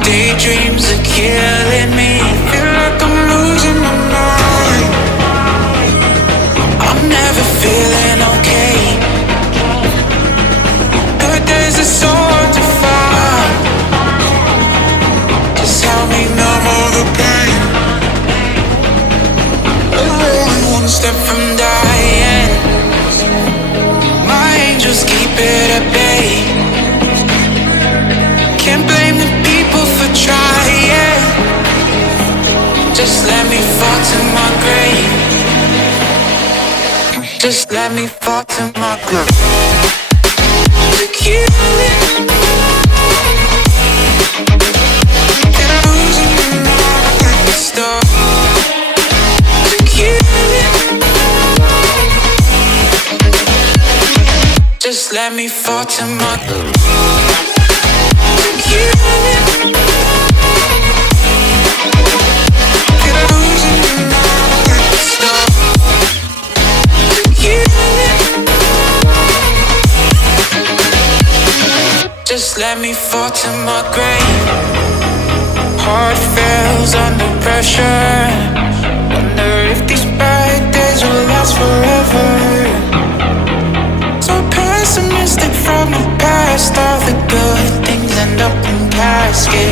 daydreams are killing me. Feel like I'm losing my mind. I'm never feeling okay. Good days are so hard to find. Just help me numb all the pain. I'm only one step from dying. My angels keep it at bay. Can't blame the people for trying. Just let me fall to my grave. Just let me fall to my grave. To kill it. Can I lose it and stop? To kill it. Just let me fall to my grave. To kill it. Can I lose it and stop? To kill it. Just let me fall to my grave. Heart fails under pressure. Wonder if these bad days will last forever. So pessimistic from the past. All the good things end up in caskets.